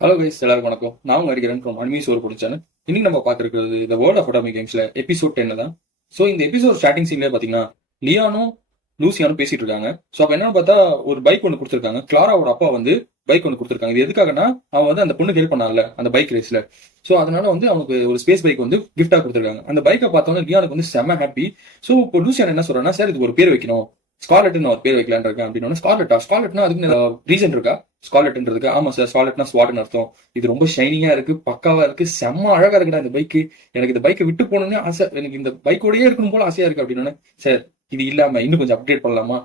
Hello guys, எல்லாருக்கும் வணக்கம். நான் உங்க அடிக்கிறேன் ஃப்ரம் அனிமி சோர் பிடிச்சானு. இன்னைக்கு நம்ம பார்த்துருக்கிறது இந்த வேர்ல்ட் ஆஃப் அட்டாமிக் கேம்ஸ்ல எபிசோட் 10 தான். ஸோ இந்த எபிசோட் ஸ்டார்டிங் சீன்ல பாத்தீங்கன்னா லியானும் லூசியானும் பேசிட்டு இருக்காங்க. ஸோ அப்ப என்னன்னு பார்த்தா ஒரு பைக் ஒன்று கொடுத்துருக்காங்க. கிளாராவோட அப்பா வந்து பைக் ஒன்று கொடுத்துருக்காங்க. இது எதுக்காகனா அவன் வந்து அந்த பொண்ணு ஹெல்ப் பண்ணால அந்த பைக் ரேஸ்ல. ஸோ அதனால வந்து அவனுக்கு ஒரு ஸ்பேஸ் பைக் வந்து கிஃப்டா கொடுத்துருக்காங்க. அந்த பைக்கை பார்த்தோன்னா லியானுக்கு வந்து செம்ம ஹாப்பி. ஸோ இப்போ லூசியான் என்ன சொல்றான்னா, சார் இதுக்கு ஒரு பேர் வைக்கணும், ஸ்கார்லெட்னு ஒரு பேர் வைக்கலான் இருக்கேன் அப்படின்னு. ஸ்கார்லெட்னா அதுக்கு ரீசன் இருக்கா? ஸ்கார்லெட்ன்றதுக்கு ஆமா சார், ஸ்கார்லெட்னா ஸ்வாட்னு அர்த்தம். இது ரொம்ப ஷைனிங்கா இருக்கு, பக்காவா இருக்கு, செம்ம அழகா இருக்குடா இந்த பைக்கு. எனக்கு இந்த பைக்கை விட்டு போகணும்னு ஆசை, எனக்கு இந்த பைக்கோடயே இருக்கணும் போல ஆசையா இருக்கு அப்படின்னு. சார் இது இல்லாம இன்னும் கொஞ்சம் அப்டேட் பண்ணலாமா,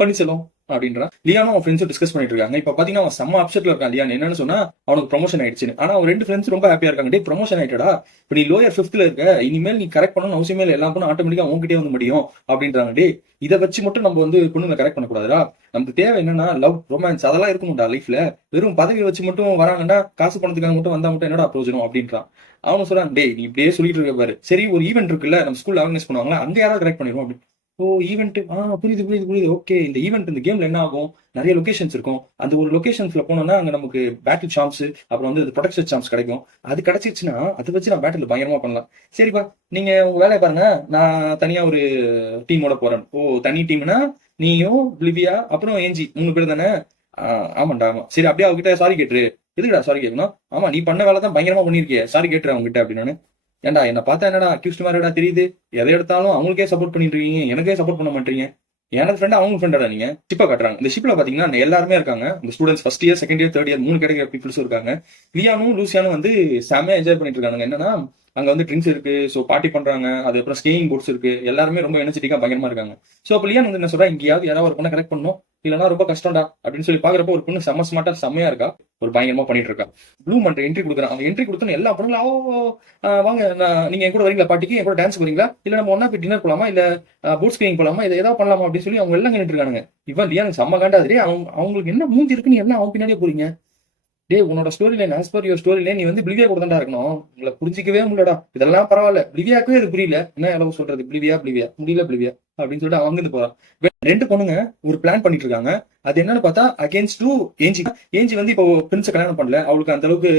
பண்ணிச்சலாம் அப்படின்றான். லியானும் அவன் ஃப்ரெண்ட்ஸும் டிஸ்கஸ் பண்ணிட்டு இருக்காங்க. இப்ப பாத்தீங்கன்னா அவன் செம்ம அப்செட்ல இருக்கான். லியான் என்னன்னு சொன்னா அவனுக்கு ப்ரொமோஷன் ஆயிடுச்சு. ஆனா அவன் ரெண்டு ஃப்ரெண்ட்ஸ் ரொம்ப ஹாப்பியா இருக்காங்க. டே ப்ரொமோஷன் ஆயிட்டடா, இப்ப நீ லோயர் 5th இருக்க, இனிமேல் நீ கரெக்ட் பண்ணணும் அவசியமே இல்லை, எல்லாம் பொண்ணு ஆட்டோமேட்டிக்கா உங்ககிட்டே வந்து முடியும் அப்படின்றாங்க. டே இதை வச்சு மட்டும் நம்ம வந்து பொண்ணுங்களை கரெக்ட் பண்ணக்கூடாதுடா. நமக்கு தேவை என்னன்னா லவ், ரொமான்ஸ் அதெல்லாம் இருக்கணும்டா லைஃப்ல. வெறும் பதவி வச்சு மட்டும் வராங்கடா, காசு பணத்துக்காக மட்டும் வந்தா மட்டும் என்னடா பிரயோஜனம் அப்படின்றான். அவன் சொல்றான், டே நீ இப்படியே சொல்லிட்டு இருக்க பாரு, சரி ஒரு ஈவென்ட் இருக்குல்ல நம்ம ஸ்கூல்ல ஆர்கனைஸ் பண்ணுவாங்களா, அங்க யாராவது கரெக்ட் பண்ணிடுவோம் அப்படின்னு. ஓ ஈவெண்ட், புரியுது புரியுது புரியுது, ஓகே. இந்த ஈவெண்ட் இந்த கேம்ல என்ன ஆகும், நிறைய லொகேஷன்ஸ் இருக்கும். அந்த ஒரு லொகேஷன்ஸ்ல போனோம்னா அங்க நமக்கு பேட்டில் சாம்ஸ், அப்புறம் வந்து ப்ரொடெக்ஷன் சாம்ஸ் கிடைக்கும். அது கிடைச்சிருச்சுன்னா அதை வச்சு நான் பேட்டில் பயங்கரமா பண்ணலாம். சரிப்பா நீங்க உங்க வேலையை பாருங்க, நான் தனியா ஒரு டீமோட போறேன். ஓ தனி டீம்னா நீயும் பிலிவியா அப்புறம் ஏஞ்சி 3 பேர் தானே? ஆமாண்டா ஆமா. சரி அப்படியே அவகிட்ட சாரி கேட்டுரு. எதுக்குடா சாரி கேட்கணும்? ஆமா நீ பண்ண வேலை தான் பயங்கரமா பண்ணிருக்கிய, சாரி கேட்டுரு அவங்ககிட்ட அப்படின்னு. ஏன்டா என்ன பார்த்தா என்னடா அக்யூஸ்ட் மாதிரிடா தெரியுது, எதை எடுத்தாலும் அவங்களுக்கே சப்போர்ட் பண்ணிட்டு இருக்கீங்க, எனக்கே சப்போர்ட் பண்ண மாட்டீங்க. எனக்கு ஃப்ரெண்ட் அவங்க ஃப்ரெண்டா நீங்க. ஷிப்பை காட்டுறாங்க. இந்த ஷிப்ல பாத்தீங்கன்னா எல்லாருமே இருக்காங்க. இந்த students first year, second year, third year 3 category பீப்புள்ஸும் இருக்காங்க. லியானும் லூசியானும் வந்து செம்மையா என்ஜாய் பண்ணிட்டு இருக்காங்க. என்னன்னா அங்க வந்து ட்ரிங்க்ஸ் இருக்கு, ஸோ பார்ட்டி பண்றாங்க, அதுக்கப்புறம் ஸ்கேயிங் போர்ட்ஸ் இருக்கு, எல்லாருமே ரொம்ப எனர்ஜெட்டிக்கா பயங்கரமா இருக்காங்க. ஸோ அப்ப லியான் வந்து என்ன சொல்றா, இங்கேயாவது யாராவது ஒரு பொண்ணை கரெக்ட் பண்ணணும், இல்லைன்னா ரொம்ப கஷ்டம்டா அப்படின்னு சொல்லி பாக்குறப்ப ஒரு பொண்ணு செம்ம ஸ்மார்ட்டா செம்மையா இருக்கா, ஒரு பயங்கரமா பண்ணிட்டு இருக்கா. ப்ளூ மன்ற என்ட்ரி கொடுக்குறான். அந்த என்ட்ரி கொடுத்தோன்னு எல்லா பொண்ணுங்களும் வாங்க நீங்க என் கூட வரீங்களா பார்ட்டிக்கு, என் கூட டான்ஸ் வரீங்களா, இல்ல நம்ம ஒன்னா போய் டின்னர் போலாமா, இல்ல போட் ஸ்கீயிங் போலாமா, இதை ஏதாவது பண்ணலாமா அப்படின்னு சொல்லி அவங்க எல்லாம் கேட்டு இருக்காங்க. இவன் லியானுக்கு செம்ம காண்டாதிரி. அவங்களுக்கு என்ன மூஞ்சி இருக்குன்னு எல்லாம் அவங்க பின்னாடியே போறீங்க. டே உன்னோட story line, as per your story line, நீ வந்து பிலிவியா கூட தான் இருக்கணும். உங்களை புரிஞ்சிக்கவே முடியலடா. இதெல்லாம் பரவாயில்ல, பிலிவியாக்கவே இது புரியல. என்ன அளவு சொல்றது, பிலிவியா பிலிவியா முடியல பிலிவியா அப்படின்னு சொல்லிட்டு அவங்க இருந்து போறான். ரெண்டு பொண்ணுங்க ஒரு பிளான் பண்ணிட்டு இருக்காங்க. அது என்னன்னு பார்த்தா அகேன்ஸ்ட் டு ஏஞ்சி. ஏஞ்சி வந்து இப்போ பிரின்ஸை கல்யாணம் பண்ணல, அவளுக்கு அந்த அளவுக்கு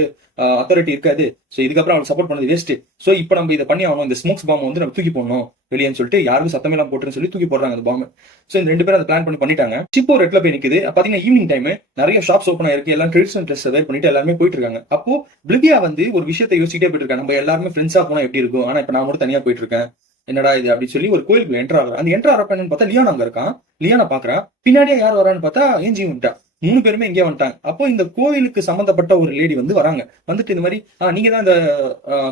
அத்தாரிட்டி இருக்காது. ஸோ இதுக்கப்புறம் அவளுக்கு சப்போர்ட் பண்ணது வேஸ்ட். ஸோ இப்போ நம்ம இதை பண்ணி ஆகணும், இந்த ஸ்மோக்ஸ் பாம்பை வந்து நம்ம தூக்கி போடணும் வெளியேன்னு சொல்லிட்டு யாருக்கும் சத்தமே எல்லாம் போட்டுன்னு சொல்லி தூக்கி போடுறாங்க அந்த பாம்பு. ஸோ இந்த 2 பேரும் அதை பிளான் பண்ணிட்டாங்க. சிப்போ ஒரு இடத்துல போய் நிக்குது. பாத்தீங்கன்னா ஈவினிங் டைம், நிறைய ஷாப்ஸ் ஓப்பன் ஆயிருக்கு, எல்லாம் ட்ரெடிஷனல் ட்ரெஸ் வேர் பண்ணிட்டு எல்லாருமே போயிட்டு இருக்காங்க. அப்போ பிலிவியா வந்து ஒரு விஷயத்தை யோசிச்சுட்டே போயிட்டு இருக்காங்க, நம்ம எல்லாருமே ஃப்ரெண்ட்ஸா போனா எப்படி இருக்கும், ஆனா இப்ப நான் மட்டும் தனியா போயிட்டு இருக்கேன், என்னடா இது அப்படின்னு சொல்லி ஒரு கோயிலுக்கு என்டர் ஆகுற. அந்த என்டர் ஆகிறப்ப என்னன்னு பார்த்தா லியான் அங்க இருக்கான். லியானை பாக்குறான். பின்னாடியே யார் வரான்னு பார்த்தா ஏஞ்சி வந்துட்டா. 3 பேருமே இங்கே வந்துட்டாங்க. அப்போ இந்த கோவிலுக்கு சம்பந்தப்பட்ட ஒரு லேடி வந்து வராங்க. வந்துட்டு இந்த மாதிரி நீங்க தான் இந்த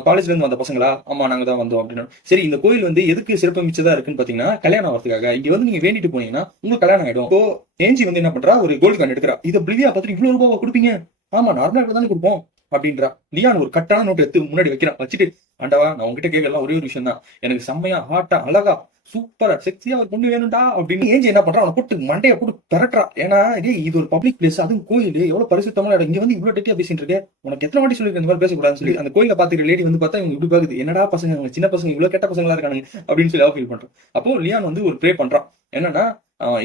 காலேஜ்ல இருந்து வந்த பசங்களா? ஆமா நாங்க தான் வந்தோம் அப்படின்னு. சரி இந்த கோயில் வந்து எதுக்கு சிறப்பு மிச்சதா இருக்குன்னு பாத்தீங்கன்னா கல்யாணம் ஆகிறதுக்காக. இங்க வந்து நீங்க வேண்டிட்டு போனீங்கன்னா உங்களுக்கு கல்யாணம் ஆயிடும். இப்போ ஏஞ்சி வந்து என்ன பண்றா, ஒரு கோல்டு கார்டு எடுக்கிறா. இதை பிலிவியா பார்த்துட்டு இவ்வளவு ரூபாவா கொடுப்பீங்க? ஆமா நார்மலா தானே கொடுப்போம் அப்படின்றா. லியான் ஒரு கட்டான நோட்டு எடுத்து முன்னாடி வைக்கிறான். வச்சுட்டு ஆண்டவா நான் உங்ககிட்ட கேட்கலாம் ஒரே ஒரு விஷயம் தான், எனக்கு செம்மையா ஹாட்டா அழகா சூப்பரா செக்ஸியா ஒரு பொண்ணு வேணும்டா அப்படின்னு. ஏஞ்சி என்ன பண்றான், அவனை போட்டு மண்டையை போட்டு பெரட்டுறா. ஏன்னா இது ஒரு பப்ளிக் பிளேஸ், அதுவும் கோயில், எவ்வளவு பரிசுத்தமான இடம், இங்க வந்து இவ்வளவு டெட்டியா பேசிட்டு இருக்கேன், உனக்கு எத்தனை வாட்டி சொல்லி இந்த மாதிரி பேசக்கூடாதுன்னு சொல்லி அந்த கோயில பாத்துக்கிற லேடி வந்து பார்த்தா இவங்க இப்படி பாக்குது, என்னடா பசங்க சின்ன பசங்க இவ்வளவு கெட்ட பசங்களா இருக்காங்க அப்படின்னு சொல்லி அவ ஃபீல் பண்றான். அப்போ லியான் வந்து ஒரு ப்ரே பண்றான். என்னன்னா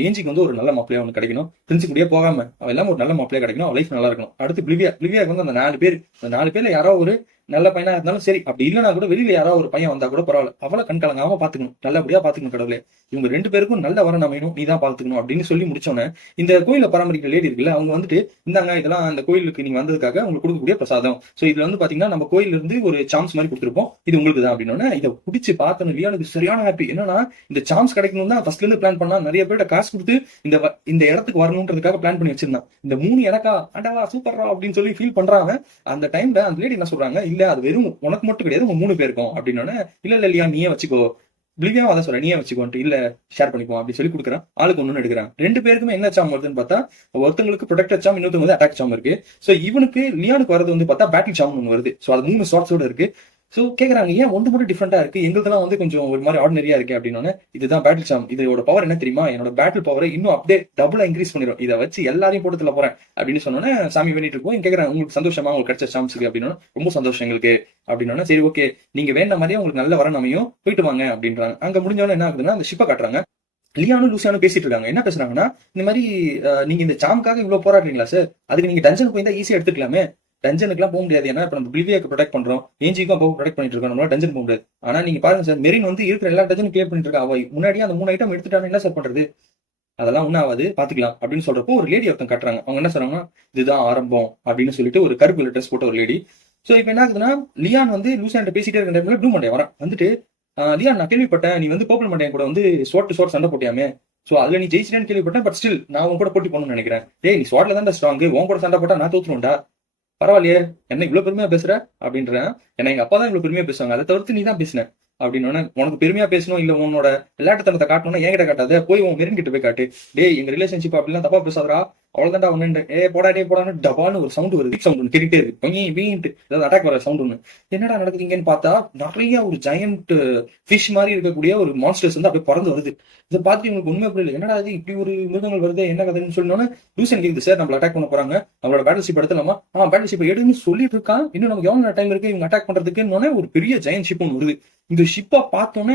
ஏஞ்சிக்கு வந்து ஒரு நல்ல மாப்பிளையா ஒன்று கிடைக்கணும், பிரின்ஸ் கூடயே போகாம அவன் எல்லாம் ஒரு நல்ல மாப்பிளையா கிடைக்கணும், அவன் லைஃப் நல்லா இருக்கணும். அடுத்து பிலிவியாக்கு வந்து அந்த 4 பேர்ல யாரோ ஒரு நல்ல பையனா இருந்தாலும் சரி, அப்படி இல்லைன்னா கூட வெளியில யாராவது ஒரு பையன் வந்தா கூட பரவாயில்ல, அவளை கண்கலங்காம பாத்துக்கணும், நல்லபடியா பாத்துக்கணும் கடவுளே, இவங்க 2 பேருக்கும் நல்ல வரன் அமையணும், நீ தான் பாத்துக்கணும் அப்படின்னு சொல்லி முடிச்சோன்னே இந்த கோயில பராமரிக்கிற லேடி இருக்குல்ல, அவங்க வந்துட்டு இந்தாங்க இதெல்லாம் அந்த கோயிலுக்கு நீங்க வந்ததுக்காக உங்களுக்கு கொடுக்கக்கூடிய பிரசாதம். சோ இதுல வந்து பாத்தீங்கன்னா நம்ம கோயில இருந்து ஒரு சாம்ஸ் மாதிரி கொடுத்துருப்போம், இது உங்களுக்கு தான் அப்படின்னு. இதை பிடிச்சி பார்த்தோன்னு லியானுக்கு சரியான ஹாப்பி. என்னன்னா இந்த சாம்ஸ் கிடைக்கணும் தான் ஃபர்ஸ்ட்ல இருந்து பிளான் பண்ணா, நிறைய பேர்ட்ட காசு கொடுத்து இந்த இடத்துக்கு வரணுன்றதுக்காக பிளான் பண்ணி வச்சிருந்தான். இந்த 3 எனக்கா ஆண்டவா சூப்பரா அப்படின்னு சொல்லி ஃபீல் பண்றாங்க. அந்த டைம்ல அந்த லேடி என்ன சொல்றாங்க, இல்ல அது வெறும் உனக்கு மட்டும் கிடையாது, உங்க 3 பேருக்கும் அப்படின்னு. இல்ல இல்லையா நீயே வச்சுக்கோ, பிலிவியா அதான் சொல்ற, நீயே வச்சுக்கோன்ட்டு, இல்ல ஷேர் பண்ணிப்போம் அப்படின்னு சொல்லி கொடுக்குறான். ஆளுக்கு ஒண்ணு எடுக்கிறான். 2 பேருக்குமே என்ன சாம் வருதுன்னு பார்த்தா, ஒருத்தங்களுக்கு ப்ரொடெக்டட் சாம், இன்னொருத்தவங்க வந்து அட்டாக் சாம் இருக்கு. சோ இவனுக்கு லியானுக்கு வரது வந்து பார்த்தா பேட்டில் சாம் ஒன்று வருது. சோ அது 3 ஷார்ட்ஸோட இருக்கு. சோ கேக்குறாங்க ஏன் ஒன்று மட்டும் டிஃப்ரெண்டா இருக்கு, எங்களுக்கெல்லாம் வந்து கொஞ்சம் ஒரு மாதிரி ஆர்டினரியா இருக்கு அப்படின்னு. இதுதான் பேட்டில் சாம், இதோட பவர் என்ன தெரியுமா, என்னோட பேட்டில் பவரை இன்னும் அப்படியே டபுளா இன்க்ரீஸ் பண்ணிடும், இதை வச்சு எல்லாரையும் போட்டு தள்ள போறேன் அப்படின்னு சொன்னோன்னே சாமி பண்ணிட்டு இருக்கோம். கேக்குறாங்க உங்களுக்கு சந்தோஷமா, உங்களுக்கு கிடைச்ச சாம்ஸுக்கு அப்படின்னு. ரொம்ப சந்தோஷம் எங்களுக்கு அப்படின்னு. சரி ஓகே நீங்க வேண்ட மாதிரியே உங்களுக்கு நல்ல வரன் அமையும், போயிட்டு வாங்க அப்படின்றாங்க. அங்க முடிஞ்சவன என்ன ஆகுதுன்னா அந்த ஷிப்பை காட்டுறாங்க. லியானும் லூசியானும் பேசிட்டு இருக்காங்க. என்ன பேசுறாங்கன்னா, இந்த மாதிரி நீங்க இந்த சாம்காக இவ்வளவு போராடுறீங்களா சார், அதுக்கு நீங்க டஞ்சன் போய் தான் ஈஸியா எடுத்துக்கலாமே, டஞ்சனுக்குலாம் போக முடியாது. ஏன்னா இப்ப நம்ம பிலிவியாக்கு ப்ரொடெக்ட் பண்றோம், ஏஞ்சிக்கும் அப்போ ப்ரொடெக்ட் பண்ணிட்டு இருக்கோம், நம்மளால டஞ்சன் போக முடியாது. ஆனா நீங்க பாருங்க சார், மெரின் வந்து இருக்கிற எல்லா டஞ்சனும் கிளியர் பண்ணிட்டு இருக்கா. அவ முன்னாடியே அந்த 3 ஐட்டம் எடுத்துட்டான்னு என்ன சார் பண்றது? அதெல்லாம் ஒன்றும் ஆகாது, பாத்துக்கலாம் அப்படின்னு சொல்றப்போ ஒரு லேடி ஒருத்தன் கட்டுறாங்க. அவங்க என்ன சொல்றாங்கன்னா, இதுதான் ஆரம்பம் அப்படின்னு சொல்லிட்டு ஒரு கருப்பு ட்ரெஸ் போட்ட ஒரு லேடி. சோ இப்போ என்ன ஆகுதுன்னா, லியான் வந்து லூசியான்ட்ட பேசிட்டே இருக்கிற டைம்ல ப்ளூ மண்டே வரான். வந்துட்டு லியான், நான் கேள்விப்பட்டேன் நீ வந்து பர்பிள் மண்டையன் கூட வந்து ஸ்வாட் டு ஸ்வாட் சண்டை போட்டியாமே, சோ அதுல நீ ஜெயிச்சிட்டேன்னு கேள்விப்பட்டேன், பட் ஸ்டில் நான் உன் கூட போட்டி பண்ணணும்னு நினைக்கிறேன். டேய் நீ ஸ்வாட்ல தான் ஸ்ட்ராங், உன் கூட சண்டை போட்டா நான் தோத்துருவேன்டா, பரவாயில்லையே என்ன இவ்வளவு பெருமையா பேசுற அப்படின்றேன். ஏன்னா எங்க அப்பா தான் இவ்வளவு பெருமையா பேசுவாங்க, அதை தவிர்த்து நீ தான் பேசின அப்படின்னு. உனக்கு பெருமையா பேசணும் இல்ல உன்னோட விளையாட்டுத்தனத்தை காட்டணும்னா என்கிட்ட காட்டாத, போய் உன் மெரின் கிட்ட போய் காட்டு. டேய் எங்க ரிலேஷன்ஷிப் அப்படிலாம் தப்பா பேசாதரா, அவ்வளவுதான்டா ஒண்ணு, போடா டே போடான்னு டபான்னு ஒரு சவுண்ட் வருது, சவுண்ட் ஒன்று கேட்டுட்டே இருக்கு, வீட்டு ஏதாவது அட்டாக் வர சவுண்ட் ஒண்ணு. என்னடா நடக்குதுங்கன்னு பார்த்தா நிறைய ஒரு ஜெயண்ட் ஃபிஷ் மாதிரி இருக்கக்கூடிய ஒரு மான்ஸ்டர்ஸ் வந்து அப்படியே பறந்து வருது. இதை பார்த்துட்டு உங்களுக்கு உண்மை புரியல, என்னடா இது இப்படி ஒரு மிருகங்கள் வருது என்ன கதைன்னு சொன்னோன்னு லூசன் கேக்குது, சார் நம்மள அட்டாக் பண்ண போறாங்க, நம்மளோட பேட்டில் ஷிப் எடுத்துலாமா, பேட்டில் ஷிப் எடுன்னு சொல்லிட்டு இருக்கான். இன்னும் நமக்கு எவ்வளவு டைம் இருக்கு இவங்க அட்டாக் பண்றதுக்குன்னு ஒரு பெரிய ஜெயண்ட் ஷிப் ஒன்று வருது. இந்த ஷிப்பை பார்த்தோன்னே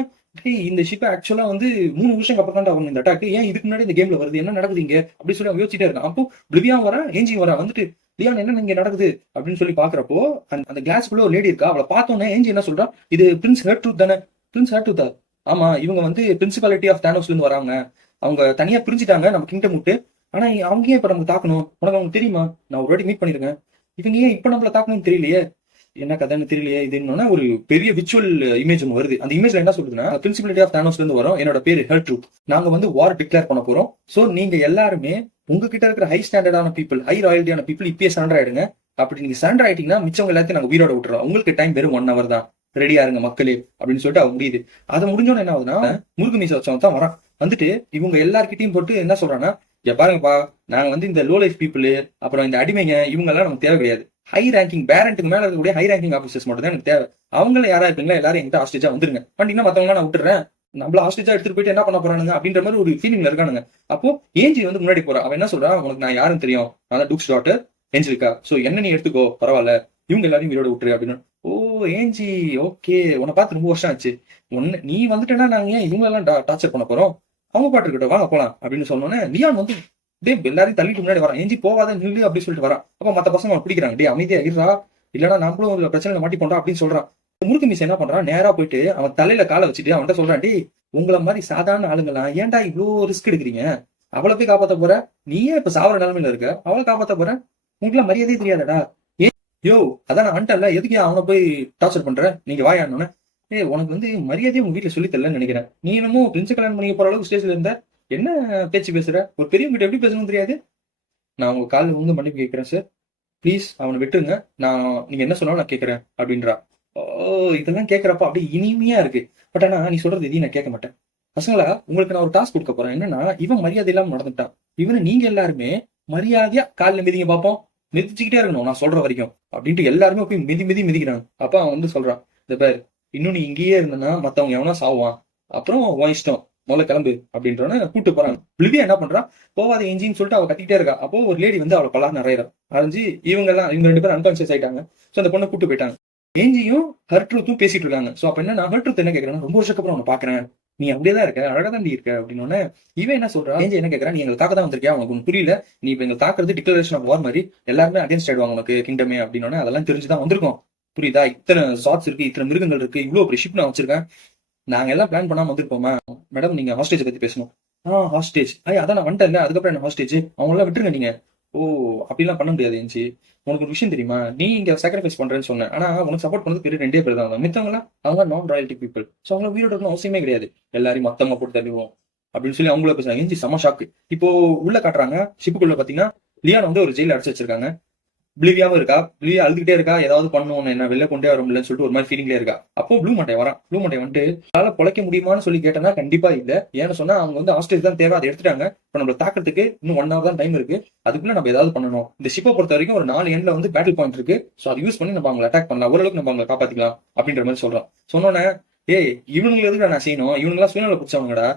இந்த ஷிப் ஆக்சுவலா வந்து 3 வருஷம் அப்புறம் தான் அவங்க இந்த அட்டாக், ஏன் இதுக்கு முன்னாடி இந்த கேம்ல வருது, என்ன நடக்குது இங்க அப்படின்னு சொல்லி அவன் யோசிச்சுட்டே இருக்கான். அப்போ பிலிவியா வரா, ஏஞ்சி வரா, வந்துட்டு லியான் என்ன இங்க நடக்குது அப்படின்னு சொல்லி பாக்குறப்போ அந்த கிளாஸ்க்குள்ள ஒரு லேடி இருக்கா. அவளை பார்த்தோன்னே ஏஞ்சி என்ன சொல்றா, இது பிரின்ஸ் ஹெர்ட்ரூத் தானே, பிரின்ஸ் ஹெர்ட்ரூத்தா, ஆமா இவங்க வந்து பிரின்சிபாலிட்டி ஆஃப் தானோஸ்ல இருந்து வராங்க, அவங்க தனியா பிரிஞ்சுட்டாங்க நம்ம கிங்டம் விட்டு, ஆனா அவங்க ஏன் இப்ப நமக்கு தாக்கணும், உனக்கு அவங்க தெரியுமா, நான் ஒரு வாட்டி மீட் பண்ணிருக்கேன், இவங்க ஏன் இப்ப நம்மள தாக்கணும்னு தெரியலையே, என்ன கதைன்னு தெரியலையே. இதுன்னு ஒரு பெரிய விச்சுவல் இமேஜ் ஒன்று வருது. அந்த இமேஜ்ல என்ன சொல்றதுன்னா, பிரின்சிபிலிட்டி ஆஃப் தானோஸ்ல இருந்து வரும், என்னோட பேரு ஹெர்ட்ரூத், நாங்க வந்து வார் டிக்ளேர் பண்ண போறோம், சோ நீங்க எல்லாருமே உங்ககிட்ட இருக்கிற ஹை ஸ்டாண்டர்டான பீப்புள், ஹை ராயல்டியான பீப்புள் இப்பயே சரண்டர் ஆயிடுங்க. அப்படி நீங்க சரண்டர் ஆயிட்டீங்கன்னா மிச்சவங்க எல்லாத்தையும் நாங்க உயிரோட விட்டுறோம், உங்களுக்கு டைம் வெறும் 1 hour தான், ரெடியா இருங்க மக்களே அப்படின்னு சொல்லிட்டு அவங்க முடியுது. அதை முடிஞ்சோன்னு என்ன ஆகுதுன்னா, முருகு மீச வச்சவன் தான் வரான். வந்துட்டு இவங்க எல்லார்கிட்டையும் போட்டு என்ன சொல்றாங்கன்னா, பாருங்கப்பா நாங்க வந்து இந்த லோ லைஃப் பீப்புள் அப்புறம் இந்த அடிமைங்க இவங்க எல்லாம் நமக்கு தேவை கிடையாது, ஹை ரேங்கிங் பேரண்ட்டுக்கு மேல இருக்கக்கூடிய ஹை ரேங்கிங் ஆஃபீஸர்ஸ் மட்டும் தான் எனக்கு தேவை, அவங்கள யாரா இருப்பீங்களா எல்லாரும் எங்கிட்ட ஹாஸ்டேஜா வந்துருங்க, வந்தீங்கன்னா மத்தவங்க நான் விட்டுறேன், நம்மள ஹாஸ்டேஜா எடுத்துட்டு போயிட்டு என்ன பண்ண போறானுங்க அப்படின்ற மாதிரி ஒரு ஃபீலிங்ல இருக்கானுங்க. அப்போ ஏஞ்சி வந்து முன்னாடி போறா. அவன் என்ன சொல்றா, உனக்கு நான் யாரும் தெரியும், நான் டூக்ஸ் டாட்டர் ஏஞ்சலிகா, சோ என்ன நீ எடுத்துக்கோ பரவாயில்ல, இவங்க எல்லாரையும் வீரோட விட்டுரு அப்படின்னு. ஓ ஏஞ்சி ஓகே, உன்னை பார்த்து ரொம்ப வருஷம் ஆச்சு, நீ வந்துட்டேன்னா நாங்க ஏன் இவங்க எல்லாம் டார்ச்சர் பண்ண போறோம், அவங்க பாட்டு இருக்கட்டும் வாங்க போலாம் அப்படின்னு சொன்னோன்னே லியான் வந்து எல்லாரையும் தள்ளிட்டு முன்னாடி வரான். ஏஞ்சி போவாத நில்லு அப்படின்னு சொல்லிட்டு வரான். அப்ப மத்த பசங்க அவன் பிடிக்கிறாங்க, டே அமைதியா இருறா, இல்லன்னா நம்மளும் ஒரு பிரச்சனை மாட்டி போன்றா அப்படின்னு சொல்றான். முருகு மீச என்ன பண்றான், நேரா போயிட்டு அவன் தலையில காலை வச்சுட்டு அவன்கிட்ட சொல்றான், டே உங்களை மாதிரி சாதாரண ஆளுங்களாம் ஏன்டா இவ்வளோ ரிஸ்க் எடுக்கிறீங்க, அவளை போய் காப்பாத்த போற, நீயே இப்ப சாவர நிலைமையில இருக்க, அவளை காப்பாத்த போற, உங்களுக்கு மரியாதையே தெரியாதடா, யோ அதான் நான் அண்டல்ல எதுக்கு அவனை போய் டார்ச்சர் பண்ற, நீங்க வாயானோன்னு, உனக்கு வந்து மரியாதையை உங்க வீட்டுல சொல்லி தரலன்னு நினைக்கிறேன், நீ என்னமோ பிரின்ஸ் கல்யாணம் பண்ணி போற அளவுக்கு ஸ்டேஜ்ல இருந்த, என்ன பேச்சு பேசுற, ஒரு பெரியவங்கிட்ட எப்படி பேசணும்னு தெரியாது, நான் உங்க காலில் வந்து மன்னிப்பு கேட்கிறேன் சார், ப்ளீஸ் அவனை விட்டுருங்க, நான் நீங்க என்ன சொன்னாலும் நான் கேட்கறேன் அப்படின்றா. ஓ இதெல்லாம் கேட்கறப்ப அப்படியே இனிமையா இருக்கு. பட் ஆனா நீ சொல்றது எதையும் நான் கேட்க மாட்டேன். பசங்களா உங்களுக்கு நான் ஒரு டாஸ்க் கொடுக்க போறேன், என்னன்னா இவன் மரியாதை இல்லாம நடந்துட்டான், இவனை நீங்க எல்லாருமே மரியாதையா காலில் மிதிங்க பார்ப்போம், மிதிச்சுக்கிட்டே இருக்கணும் நான் சொல்ற வரைக்கும் அப்படின்ட்டு எல்லாருமே போய் மிதிக்கிறாங்க. அப்ப அவன் வந்து சொல்றான், இந்த பேர் இன்னும் நீ இங்கேயே இருந்தனா மத்தவங்க எவனா சாவான், அப்புறம் உன் இஷ்டம், முதல்ல கிளம்பு அப்படின்றோன்னு கூட்டு போறாங்க. பிலிவியா என்ன பண்றா, போவாத எஞ்சின்னு சொல்லிட்டு அவ கத்திட்டே இருக்கா. அப்போ ஒரு லேடி வந்து அவளை பலா நிறைய அரைஞ்சு இவங்க 2 பேரும் அன்கான்சியஸ் ஆயிட்டாங்க. சோ அந்த பொண்ணை கூட்டு போயிட்டாங்க. ஏஞ்சியும் ஹெர்ட்ரூத்தும் பேசிட்டு இருக்காங்க. சோ அப்ப என்ன, நான் ஹெர்ட்ரூத் என்ன கேட்கறேன், ரொம்ப வருஷத்துக்கு அப்புறம் அவனை பாக்குறேன், நீ அப்படியேதான் இருக்க, அழகா தான் இருக்க அப்படின்னு. இவன் என்ன சொல்றா, ஏஞ்சி என்ன கேட்கறா, நீ எங்களை தாக்க தான் வந்திருக்கியா, உனக்கு புரியல, நீ இப்ப எங்களை தாக்குறது டிக்ளரேஷன் ஆஃப் வார் மாதிரி, எல்லாருமே அகேன்ஸ்ட் ஆயிடுவாங்க உனக்கு கிங்டமே அப்படின்னு. அதெல்லாம் தெரிஞ்சுதான் வந்திருக்கோம், புரியுதா, இத்தனை ஷாட்ஸ் இருக்கு, இத்தனை மிருகங்கள் இருக்கு, இவ்வளவு பெரிய ஷிப் நான் வச்சிருக்கேன், நாங்க எல்லாம் பிளான் பண்ணாம வந்திருப்போமா, மேடம் நீங்க ஹாஸ்டேஜ் பத்தி பேசணும், ஹாஸ்டேஜ் அதான் நான் வந்துட்டேன், அதுக்கப்புறம் என்ன ஹாஸ்டேஜ், அவங்க எல்லாம் விட்டுருங்க நீங்க, ஓ அப்படிலாம் பண்ண முடியாது ஏஞ்சி, உனக்கு ஒரு விஷயம் தெரியுமா, நீ இங்க சாக்ரிஃபைஸ் பண்றேன்னு சொன்னேன், ஆனா உனக்கு சப்போர்ட் பண்ணது பெரிய 2 பேர் தான், மித்தவங்க அவங்க நான் ராயல்டி பீப்புள், சோ அவங்க வீரோட இருக்கணும் அவசியமே கிடையாது, எல்லாரையும் மொத்தமா போட்டு தள்ளுவோம் அப்படின்னு சொல்லி அவங்கள பேசுறாங்க. ஏஞ்சி செம ஷாக்கு. இப்போ உள்ள காட்டுறாங்க ஷிப்புக்குள்ள பாத்தீங்கன்னா லியான் வந்து ஒரு ஜெயில அடைச்சு வச்சிருக்காங்க. பிலிவியாவும் இருக்கா, பிலிவியா அழுதுகிட்டே இருக்கா, ஏதாவது பண்ணணும் என்ன வெளில கொண்டே வர முடியலன்னு சொல்லிட்டு ஒரு மாதிரி ஃபீலிங்லேயே இருக்கா. அப்போ ப்ளூ மண்டை வரான். ப்ளூ மண்டை வந்துட்டு அதனால பொழைக்க முடியுமான்னு சொல்லி கேட்டனா கண்டிப்பா இல்ல, ஏன்னு சொன்னா அவங்க வந்து ஹாஸ்டேஜ் தான் தேவை, அதை எடுத்துட்டாங்க, இப்போ நம்மள தாக்கிறதுக்கு இன்னும் 1 hour தான் டைம் இருக்கு, அதுக்குள்ள நம்ம ஏதாவது பண்ணணும். இந்த ஷிப்பை பொறுத்த வரைக்கும் ஒரு 4 எண்ட்ல வந்து பேட்டில் பாயிண்ட் இருக்கு, ஸோ அதை யூஸ் பண்ணி நம்ம அவங்களை அட்டாக் பண்ணலாம், ஓரளவுக்கு நம்ம அவங்களை காப்பாத்திக்கலாம் அப்படின்ற மாதிரி சொல்றோம். சொன்னோன்னே இவனுங்களை எதுக்கு நான் செய்யணும், இவனுங்களாம் சுயநல பிடிச்சவங்கடா,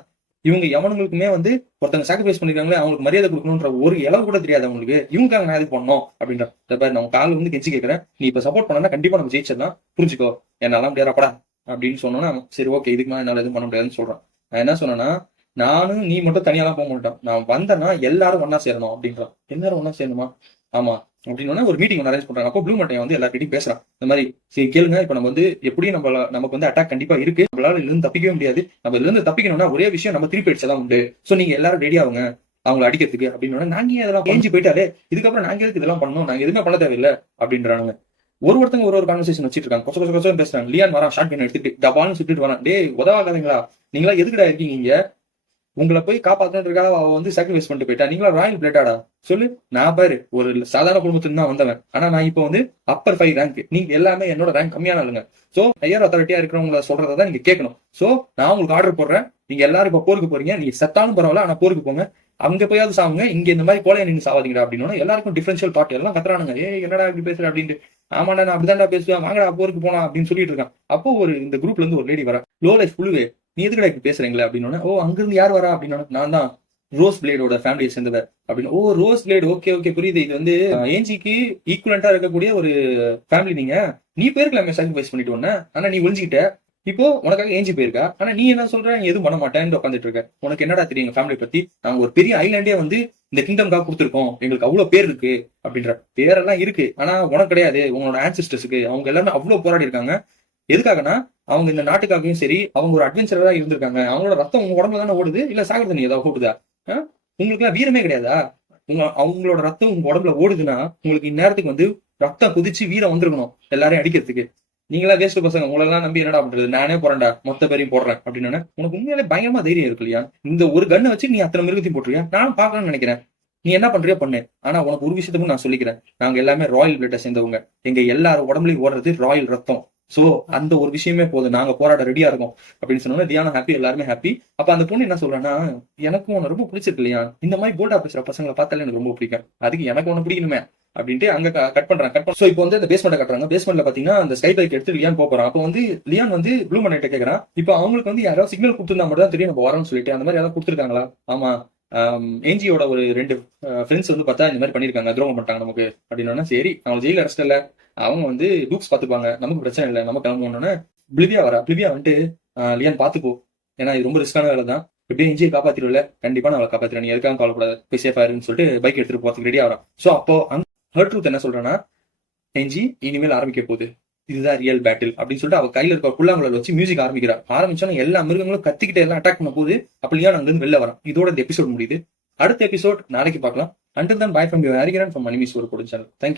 இவங்க எவனுங்களுக்குமே வந்து ஒருத்தங்க சாக்ரிஃபைஸ் பண்ணிருக்காங்களே அவங்களுக்கு மரியாதை கொடுக்கணும்ன்ற ஒரு இளவு கூட தெரியாது அவங்களுக்கு, இவங்க நான் எதுக்கு பண்ணணும் அப்படின்ற பாரு, நான் காலில் வந்து கெஞ்சி கேட்கறேன், நீ இப்ப சப்போர்ட் பண்ணா கண்டிப்பா நம்ம ஜெயிச்சிடலாம், புரிஞ்சுக்கோ, என்னால முடியாதப்படா அப்படின்னு சொன்னோன்னா சரி ஓகே இதுக்கு மேலே என்னால எதுவும் பண்ண முடியாதுன்னு சொல்றான். நான் என்ன சொன்னேன்னா, நானும் நீ மட்டும் தனியாலாம் போக மாட்டோம், நான் வந்தேன்னா எல்லாரும் ஒன்னா சேரணும் அப்படின்றான். எல்லாரும் ஒன்னா சேரணுமா, ஆமா அப்படின்னு ஒரு மீட்டிங் ஒன்று அரேஞ்ச் பண்றாங்க. அப்போ ப்ளூ மட்டையை வந்து எல்லார்கிட்டையும் பேசுறான். இந்த மாதிரி சரி கேளுங்க, இப்ப நம்ம வந்து எப்படியும் நமக்கு வந்து அட்டாக் கண்டிப்பா இருக்கு, நம்மளால இதுல இருந்து தப்பிக்கவே முடியாது. நம்ம இதுல இருந்து தப்பிக்கணும்னா ஒரே விஷயம், நம்ம திருப்பி அடிச்சதான் உண்டு. சோ நீங்க எல்லாரும் ரெடி ஆகுங்க அவங்களை அடிக்கிறதுக்கு அப்படின்னு. நாங்க இதெல்லாம் ஏஞ்சி போயிட்டாலே இதுக்கப்புறம் நாங்க எதுக்கு இதெல்லாம் பண்ணணும், நாங்க எதுவுமே பண்ண தேவையில்லை அப்படின்றாங்க. ஒருத்தங்க ஒரு கான்வர்சேஷன் வச்சிட்டு இருக்காங்க, கொச கொச கொசம் பேசுறாங்க. லியான் வரான், ஷார்ட் கன் எடுத்துட்டு டபால்னு சுட்டுட்டு வரான். டே உதவாகாதீங்களா, நீங்களா எதுக்குடா இருக்கீங்க இங்க, உங்களை போய் காப்பாத்துறதுக்காக அவ வந்து சாக்ரிஃபைஸ் பண்ணிட்டு போயிட்டா, நீங்களா ராயல் பிளேட்டாடா சொல்லு. நான் பாரு ஒரு சாதாரண குடும்பத்துல தான் வந்தவன், ஆனா நான் இப்போ வந்து அப்பர் 5 ரேங்க், நீங்க எல்லாமே என்னோட ரேங்க் கம்மியான ஆளுங்க. சோ ஹையர் அத்தாரிட்டியா இருக்கிறவங்கள சொல்றதான் நீங்க கேட்கணும். சோ நான் உங்களுக்கு ஆர்டர் போடுறேன், நீங்க எல்லாரும் இப்ப போருக்கு போறீங்க, நீங்க செத்தாலும் பரவாயில்ல ஆனா போருக்கு போங்க, அங்க போயாவது சாவுங்க, இங்க இந்த மாதிரி கோலையா நின்று சாவாதீங்கடா அப்படின்னு எல்லாருக்கும் டிஃபரன்ஷியல் பார்ட்டி எல்லாம் கத்துறானுங்க. என்னடா இப்படி பேசுற அப்படின்ட்டு. ஆமாண்டா நான் அப்படிதான்டா பேசுவேன், வாங்கடா போருக்கு போனா அப்படின்னு சொல்லிட்டு இருக்கான். அப்போ இந்த குரூப்ல இருந்து ஒரு லேடி வரா, லோ லைஃப் புழுவே நீ எதுக்கடா இப்படி பேசுறீங்களா அப்படின்னு. ஓ அங்கிருந்து யார் வரா அப்படின்னு, நான் தான் ரோஸ் பிளேடோட ஃபேமிலியை சேர்ந்தவர் அப்படின்னு. ஓ ரோஸ் பிளேட், ஓகே ஓகே புரியுது, இது வந்து ஏஞ்சிக்கு ஈக்குவலண்டா இருக்கக்கூடிய ஒரு ஃபேமிலி. நீ பேருக்கலாமே சாக்ரிஃபைஸ் பண்ணிட்டு ஒண்ணு, ஆனா நீ ஒழிஞ்சிக்கிட்ட, இப்போ உனக்காக ஏஞ்சி போயிருக்கா, ஆனா நீ என்ன சொல்ற, நீ எதுவும் பண்ண மாட்டேன்னு உட்காந்துட்டு இருக்க. உனக்கு என்னடா தெரியும் எங்க ஃபேமிலி பத்தி, நாங்க ஒரு பெரிய ஐலாண்டே வந்து இந்த கிங்டம்காக கொடுத்துருக்கோம், எங்களுக்கு அவ்வளவு பேர் இருக்கு அப்படின்ற. பேரெல்லாம் இருக்கு ஆனா உனக்கு கிடையாது, உங்களோட ஆன்சிஸ்டர்ஸுக்கு. அவங்க எல்லாமே அவ்வளவு போராடி இருக்காங்க. எதுக்காகனா அவங்க இந்த நாட்டுக்காகவும் சரி, அவங்க ஒரு அட்வென்ச்சரா இருந்திருக்காங்க. அவங்களோட ரத்தம் உங்க உடம்புல தானே ஓடுது, இல்ல சாகர் தண்ணி ஏதாவது ஓடுதா? உங்களுக்கு எல்லாம் வீரமே கிடையாதா? அவங்களோட ரத்தம் உங்க உடம்புல ஓடுதுன்னா உங்களுக்கு இந்நேரத்துக்கு வந்து ரத்தம் குதிச்சு வீரம் வந்திருக்கணும் எல்லாரையும் அடிக்கிறதுக்கு. நீங்களா வேஸ்ட் பசங்க, உங்களெல்லாம் நம்பி என்னடா பண்றது, நானே போறேன்டா, மொத்த பேரையும் போடுறேன் அப்படின்னு. உனக்கு உண்மையிலே பயங்கரமா தைரியம் இருக்கு இல்லையா? இந்த ஒரு கண்ணை வச்சு நீ அத்தனை மிருகத்தையும் போட்டுருவியா? நான் பாக்கலாம்னு நினைக்கிறேன். நீ என்ன பண்றியோ பண்ணு, ஆனா உனக்கு ஒரு விஷயத்துக்கும் நான் சொல்லிக்கிறேன், நாங்க எல்லாமே ராயல் பிளட்டை சேர்ந்தவங்க, எங்க எல்லாரும் உடம்புலயும் ஓடுறது ராயல் ரத்தம். சோ அந்த ஒரு விஷயமே போதும், நாங்க போராட ரெடியா இருக்கோம் அப்படின்னு சொன்னோம்னா தியானம் ஹாப்பி, எல்லாருமே ஹாப்பி. அப்ப அந்த பொண்ணு என்ன சொல்றேன்னா, எனக்கும் உன ரொம்ப பிடிச்சிருக்கு இல்லையா, இந்த மாதிரி போல்டா பேசுற பசங்களை பார்த்தாலே எனக்கு ரொம்ப பிடிக்கும், அதுக்கு எனக்கு ஒண்ணு பிடிக்கணுமே அப்படின்ட்டு அங்க கட் பண்றாங்க. சோ இப்போ வந்து இந்த பேஸ்மெண்ட் கட்டுறாங்க. பேஸ்மெண்ட்ல பாத்தீங்கன்னா அந்த ஸ்கை பைக் எடுத்து லியான் போறான். அப்போ வந்து லியான் வந்து ப்ளூ மனைட்ட கேக்குறான், இப்போ அவங்களுக்கு வந்து யாராவது சிக்னல் கொடுத்துருந்தா மட்டும் தான் தெரியும் நம்ம வரோம்னு சொல்லிட்டு. அந்த மாதிரி யாராவது கொடுத்துருக்காங்களா? ஆமா, ஏஞ்சியோட ஒரு 2 ஃப்ரெண்ட்ஸ் வந்து பார்த்தா இந்த மாதிரி பண்ணிருக்காங்க, துரோகம் பண்ணிட்டாங்க நமக்கு அப்படின்னா. சரி அவங்க ஜெயில அரெஸ்ட் இல்ல, அவங்க வந்து லூக்ஸ் பாத்துப்பாங்க, நமக்கு பிரச்சனை இல்லை, நம்ம கிளம்புவோம்னு. பிலிவியா வரா. பிலிவியா வந்துட்டு லியான் பாத்துப்போ, ஏன்னா இது ரொம்ப ரிஸ்கான வேலை தான், எப்படியே எஞ்சியை காப்பாத்திடும்ல, கண்டிப்பா நான் அவளை காப்பாத்திடுறேன், நீ எதுக்காக கவலைப்படாது, போய் சேஃபா இருன்னு சொல்லிட்டு பைக் எடுத்துட்டு போறதுக்கு ரெடி ஆகிறான். சோ அப்போ ஹர்ட் ட்ரூத் என்ன சொல்றேன்னா, எஞ்சி இனிமேல் ஆரம்பிக்க போகுது, இதுதான் ரியல் பேட்டில் அப்படின்னு சொல்லிட்டு அவ கையில இருக்க புல்லாங்குழல் வச்சு மியூசிக் ஆரம்பிச்சோன்னா எல்லா மிருகங்களும் கத்திக்கிட்டு எல்லாம் அட்டாக் பண்ண போது அப்படியா அங்க இருந்து வெளில வரான். இதோட இந்த எபிசோட் முடியுது. அடுத்த எபிசோட் நாளைக்கு பார்க்கலாம். Until then, bye from your Arigaran from Animes World Channel. Thank you.